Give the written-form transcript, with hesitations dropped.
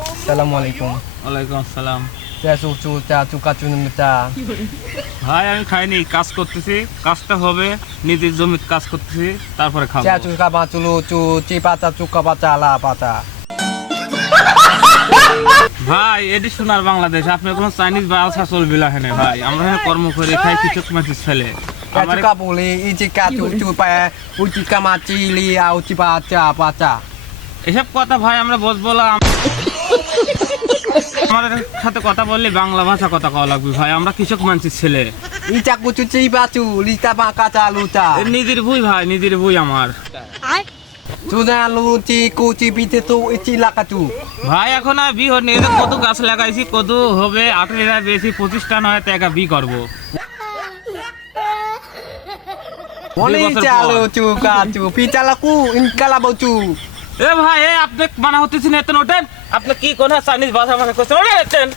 Assalamualaikum. ওয়ালাইকুম আসসালাম। Saya susu cha cuka cunumita. ভাই আমি খাইনি, কাজ করতেছি, কাজটা হবে নিজের জমিতে কাজ করতেছি, তারপরে খাবো। Saya cuka baculu cu cipata cuka baca la pata. ভাই এটি সোনার বাংলাদেশ, আপনি কোনো চাইনিজ বা আলসা চলবি না হেনে ভাই। আমরা এখানে কর্ম করে খাই, কিছু মানুষ ছেলে। Saya cuka buli icika cu pa ucika maci li au cipaca baca. এসব কথা ভাই আমরা বলবো না। আমাদের সাথে কথা বললে বাংলা ভাষা কথা কওয়া লাগবে ভাই, আমরা কৃষক মানুষের ছেলে। Ica kucu cipacu lita makaca luca. এ নিজের বই ভাই, নিজের বই আমার। Sudah luci kuci pite tu ici lakacu. ভাই এখন আর বি হয়নি, কত গাছ লাগাইছি, কত হবে 18 বেশি 25 টাকা হয় টাকা বি করবো। Wali calu cuka cu pica laku inkala baucu. এ ভাই এ আপনি মানা হতেছেন, এত ওঠেন। আপনি কি কোন চাইনিজ ভাষা মানে করছেন? ওঠেন।